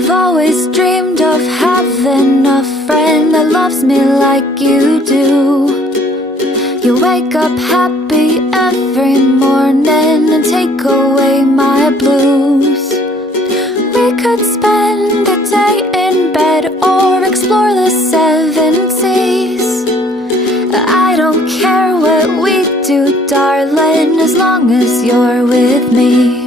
I've always dreamed of having a friend that loves me like you do. You wake up happy every morning and take away my blues. We could spend a day in bed or explore the 7 seas. I don't care what we do, darling, as long as you're with me.